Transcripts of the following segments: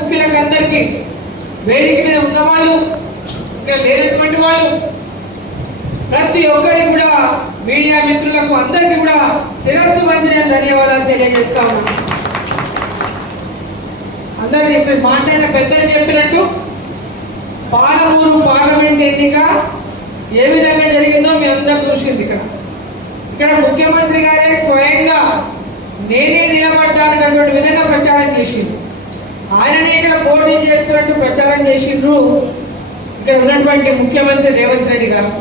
ముఖ్యులకు అందరికీ వేదిక మీద ఉన్న వాళ్ళు ఇక్కడ లేనటువంటి వాళ్ళు ప్రతి ఒక్కరికి కూడా మీడియా మిత్రులకు అందరికీ కూడా శిరస్సు వంచి నేను ధన్యవాదాలు తెలియజేస్తా ఉన్నాను. అందరూ ఇప్పుడు మాట్లాడిన పెద్దలు చెప్పినట్టు పాలమూరు పార్లమెంట్ ఎన్నిక ఏ విధంగా జరిగిందో మీ అందరూ చూసింది. ఇక్కడ ముఖ్యమంత్రి గారే స్వయంగా నేనే నిలబడ్డానటువంటి విధంగా ప్రచారం చేసిండ్రు. ఆయననే ఇక్కడ పోటీ చేస్తున్నట్టు ప్రచారం చేసిండ్రు ఇక్కడ ఉన్నటువంటి ముఖ్యమంత్రి రేవంత్ రెడ్డి గారు.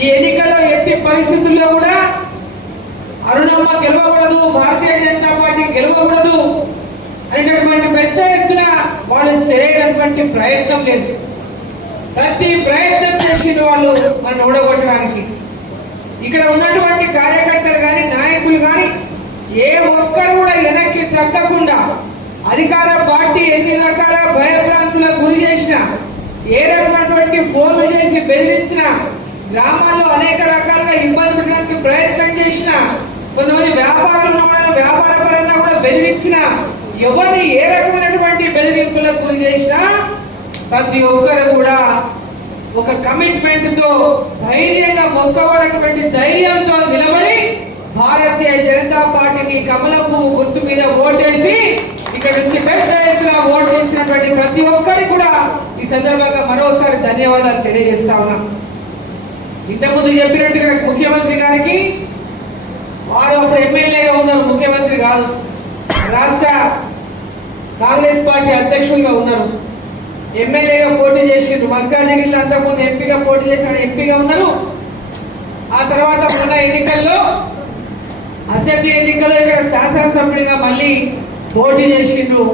ఈ ఎన్నికల్లో ఎట్టి పరిస్థితుల్లో కూడా అరుణమ్మ గెలవకూడదు, భారతీయ జనతా పార్టీ గెలవకూడదు అనేటటువంటి పెద్ద ఎత్తున వాళ్ళు చేయనటువంటి ప్రయత్నం లేదు. ప్రతి ప్రయత్నం చేసిన వాళ్ళు మనం ఓడగొట్టడానికి. ఇక్కడ ఉన్నటువంటి కార్యకర్తలు కానీ నాయకులు కానీ ఏ ఒక్కరు కూడా వెనక్కి తగ్గకుండా అధికార పార్టీ ఎన్ని రకాల భయభ్రాంతులకు గురి చేసినా, ఏ రకమైనటువంటి ఫోన్లు చేసి బెదిరించినా, గ్రామాల్లో అనేక రకాలుగా ఇబ్బంది పెట్టడానికి ప్రయత్నం చేసిన, కొంతమంది వ్యాపారులు ఉన్న వాళ్ళ వ్యాపార పరంగా కూడా బెదిరించిన, ఎవరిని ఏ రకమైనటువంటి బెదిరింపులకు గురి చేసినా ప్రతి ఒక్కరు కూడా ఒక కమిట్మెంట్ తో ధైర్యంగా మొక్కవలటువంటి ధైర్యంతో నిలబడి భారతీయ జనతా పార్టీకి కమలం పువ్వు గుర్తు మీద ఓటేసి ఇక్కడ నుంచి పెద్ద ఎత్తున ఓటు ఇచ్చినటువంటి ప్రతి ఒక్కరికి కూడా ఈ సందర్భంగా మరోసారి ధన్యవాదాలు తెలియజేస్తా ఉన్నాం. ఇంతకుముందు చెప్పినట్టుగా ముఖ్యమంత్రి గారికి వారు అప్పుడు ఎమ్మెల్యేగా ఉన్నారు, ముఖ్యమంత్రి కాదు, రాష్ట్ర కాంగ్రెస్ పార్టీ అధ్యక్షులుగా ఉన్నారు. ఎమ్మెల్యేగా పోటీ చేసిండ్రు. మల్కాజిగిరిలో అంతకుముందు ఎంపీగా పోటీ చేసిన ఎంపీగా ఉన్నారు. ఆ తర్వాత మొన్న ఎన్నికల్లో అసెంబ్లీ ఎన్నికల్లో ఇక్కడ శాసనసభ్యుడిగా మళ్ళీ పోటీ చేసిండ్రు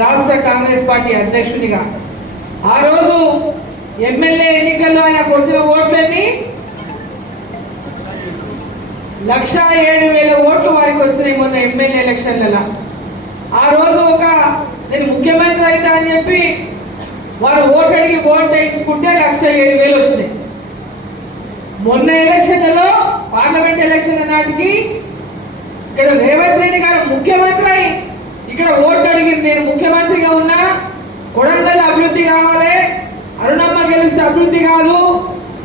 రాష్ట్ర కాంగ్రెస్ పార్టీ అధ్యక్షునిగా. ఆ రోజు ఎమ్మెల్యే ఎన్నికల్లో ఆయనకు వచ్చిన ఓట్లన్నీ 1,07,000 ఓట్లు వారికి వచ్చినాయి మొన్న ఎమ్మెల్యే ఎలక్షన్లలో. ఆ రోజు నేను ముఖ్యమంత్రి అయితే అని చెప్పి వారు ఓటు అడిగి ఓటు వేయించుకుంటే 1,07,000 వచ్చినాయి. మొన్న ఎలక్షన్లలో పార్లమెంట్ ఎలక్షన్ నాటికి ఇక్కడ రేవంత్ రెడ్డి గారు ముఖ్యమంత్రి ఇక్కడ ఓటు అడిగింది. నేను ముఖ్యమంత్రిగా ఉన్నా, కొడంగల్ అభివృద్ధి కావాలి, అరుణమ్మ గెలిస్తే అభివృద్ధి కాదు,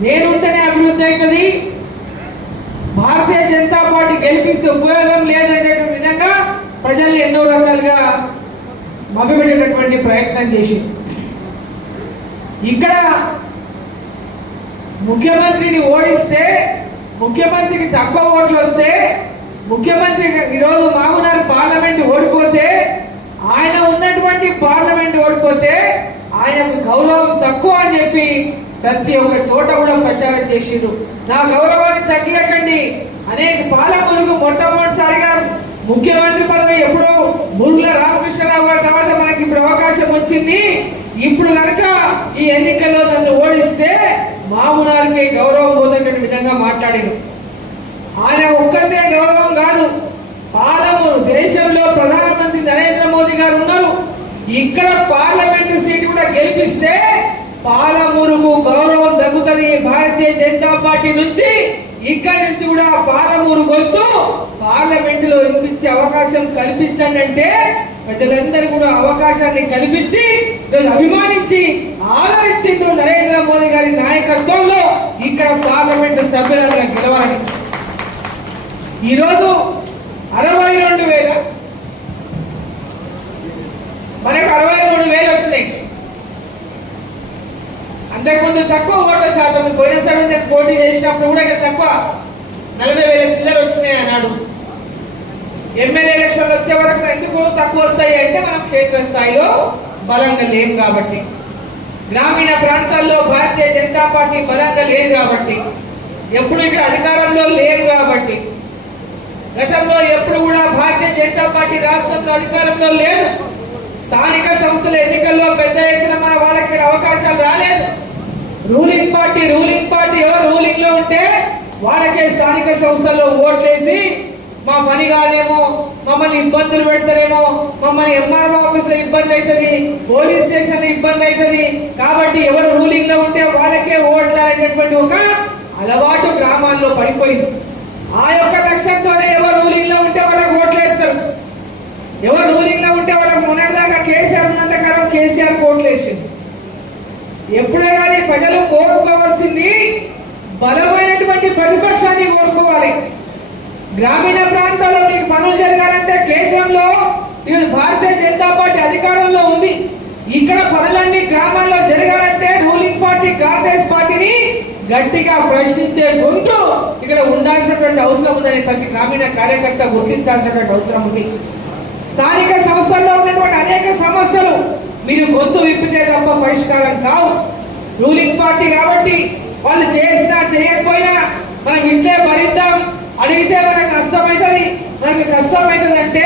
నేనుంటేనే అభివృద్ధి అవుతుంది, భారతీయ జనతా పార్టీ గెలిపిస్తే ఉపయోగం లేదనేటువంటి విధంగా ప్రజల్ని ఎన్నో రకాలుగా మభ్యపెట్టేటటువంటి ప్రయత్నం చేసి ఇక్కడ ముఖ్యమంత్రిని ఓడిస్తే, ముఖ్యమంత్రికి తక్కువ ఓట్లు వస్తే, ముఖ్యమంత్రి ఈరోజు మామూలు పార్లమెంట్ ఓడిపోతే, ఆయన ఉన్నటువంటి పార్లమెంట్ ఓడిపోతే ఆయనకు గౌరవం తక్కువ అని చెప్పి ప్రతి ఒక్క చోట కూడా ప్రచారం చేసిండ్రు. నా గౌరవాన్ని తగ్గియకండి. అనేక పాలమూరుకు మొట్టమొదటిసారిగా ముఖ్యమంత్రి పదవి ఎప్పుడో మురుగుల రామకృష్ణరావు గారి తర్వాత మనకి ఇప్పుడు అవకాశం వచ్చింది. ఇప్పుడు కనుక ఈ ఎన్నికల్లో నన్ను ఓడిస్తే మామూలుకే గౌరవం పోతున్న విధంగా మాట్లాడారు. ఆయన ఒక్కరినే గౌరవం కాదు, పాలమూరు దేశంలో ప్రధానమంత్రి నరేంద్ర మోదీ గారు ఉన్నారు. ఇక్కడ పార్లమెంటు సీటు కూడా గెలిపిస్తే పాలమూరుకు గౌరవం తగ్గుతుంది. భారతీయ జనతా పార్టీ నుంచి ఇక్కడి నుంచి కూడా పాలమూరు గొంతు పార్లమెంటులో వినిపించే అవకాశం కల్పించండి అంటే ప్రజలందరూ కూడా అవకాశాన్ని కల్పించి అభిమానించి ఆదరించిండు నరేంద్ర మోదీ గారి నాయకత్వంలో ఇక్కడ పార్లమెంటు సభ్యులుగా గెలవాలి. ఈరోజు 62,000 మనకు 63,000 వచ్చినాయి. అంతకుముందు తక్కువ ఓట్ల శాతం. పోయినసారి నేను పోటీ చేసినప్పుడు కూడా ఇక్కడ తక్కువ 40,000 చిల్లర వచ్చినాయి అన్నాడు. ఎమ్మెల్యే ఎలక్షన్లు వచ్చే వరకు ఎందుకు తక్కువ వస్తాయి అంటే మనం క్షేత్రస్థాయిలో బలంగా లేం కాబట్టి, గ్రామీణ ప్రాంతాల్లో భారతీయ జనతా పార్టీ బలంగా లేదు కాబట్టి, ఎప్పుడు ఇక్కడ అధికారంలో లేరు కాబట్టి, గతంలో ఎప్పుడు కూడా భారతీయ జనతా పార్టీ రాష్ట్రంలో అధికారంలో లేదు. స్థానిక సంస్థల ఎన్నికల్లో పెద్ద ఎత్తున మన వాళ్ళకి అవకాశాలు రాలేదు. రూలింగ్ పార్టీ ఎవరు రూలింగ్ లో ఉంటే వాళ్ళకే స్థానిక సంస్థల్లో ఓట్లేసి మా పని కాదేమో, మమ్మల్ని ఇబ్బందులు పెడతారేమో, మమ్మల్ని ఎంఆర్ఓ ఆఫీస్ లో ఇబ్బంది అవుతుంది, పోలీస్ స్టేషన్ లో ఇబ్బంది అవుతుంది, కాబట్టి ఎవరు రూలింగ్ లో ఉంటే వాళ్ళకే ఓట్లు అనేటటువంటి ఒక అలవాటు గ్రామాల్లో పడిపోయింది. ఆ యొక్క లక్ష్యంతోనే ఎవరు రూలింగ్ లో ఉంటే వాళ్ళకి ఓట్లు వేస్తారు. ఎవరు రూలింగ్ లో ఉంటే వాళ్ళకి మొన్నటిదాకా కేసీఆర్ ఉన్నంతకాలం కేసీఆర్ కోట్లు వేసింది. ఎప్పుడే కానీ ప్రజలు కోరుకోవాల్సింది బలమైనటువంటి ప్రతిపక్షాన్ని కోరుకోవాలి. గ్రామీణ ప్రాంతాల్లో మీకు పనులు జరగాలంటే కేంద్రంలో భారతీయ జనతా పార్టీ అధికారంలో ఉంది. ఇక్కడ పనులన్నీ గ్రామాల్లో జరగాలంటే రూలింగ్ పార్టీ కాంగ్రెస్ పార్టీని గట్టిగా ప్రశ్నించే గొంతు ఇక్కడ ఉండాల్సినటువంటి అవసరం ఉందని ప్రతి గ్రామీణ కార్యకర్త గుర్తించాల్సినటువంటి అవసరం ఉంది. స్థానిక సంస్థల్లో ఉన్నటువంటి అనేక సమస్యలు మీరు గొంతు విప్పితే తప్ప పరిష్కారం కావు. రూలింగ్ పార్టీ కాబట్టి వాళ్ళు చేసినా చేయకపోయినా మనం ఇంట్లో భరిద్దాం, అడిగితే మనకు నష్టమవుతుంది, మనకు కష్టమవుతుంది అంటే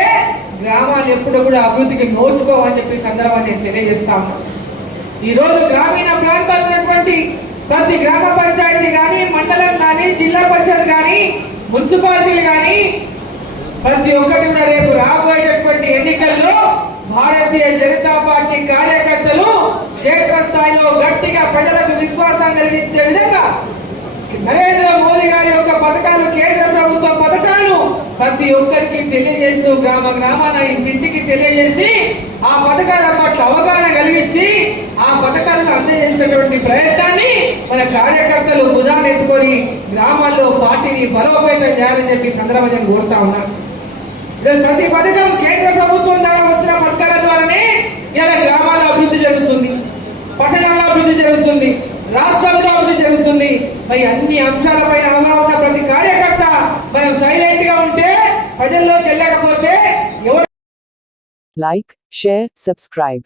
గ్రామాలు ఎప్పుడు కూడా అభివృద్ధికి నోచుకోవని చెప్పి సందర్భాన్ని నేను తెలియజేస్తా ఉన్నాను. ఈ రోజు గ్రామీణ ప్రాంతాలు ఉన్నటువంటి ప్రతి గ్రామ పంచాయతీ కానీ, మండలం కానీ, జిల్లా పరిషత్ కానీ, మున్సిపాలిటీలు కానీ ప్రతి ఒక్కటి కూడా రేపు రాబోయేటటువంటి ఎన్నికల్లో భారతీయ జనతా పార్టీ కార్యకర్తలు క్షేత్రస్థాయిలో గట్టిగా ప్రజలకు విశ్వాసం కలిగించే విధంగా నరేంద్ర మోదీ గారి యొక్క పథకాలు, కేంద్ర ప్రభుత్వ పథకాలు ప్రతి ఒక్కరికి తెలియజేస్తూ గ్రామ గ్రామాన ఇంటికి తెలియజేసి ఆ పథకాల పట్ల అవగాహన కలిగించి ఆ పథకాలను అందజేసేటువంటి ప్రయత్నాన్ని మన కార్యకర్తలు భుజాన్ని ఎత్తుకొని గ్రామాల్లో పార్టీని బలోపేతం చేయాలని చెప్పి సందర్భంగా కోరుతా ఉన్నాను. ప్రతి పథకం కేంద్ర ప్రభుత్వం ద్వారా వస్తున్న పథకాల ద్వారానే ఇలా గ్రామాల అభివృద్ధి జరుగుతుంది, పట్టణాల అభివృద్ధి జరుగుతుంది, రాష్ట్రంలో అభివృద్ధి జరుగుతుంది. మరి అన్ని అంశాలపై అవగాహన ప్రతి కార్యకర్త మనం సైలెంట్ గా ఉంటే, ప్రజల్లోకి వెళ్ళకపోతే ఎవరు Like, share, subscribe.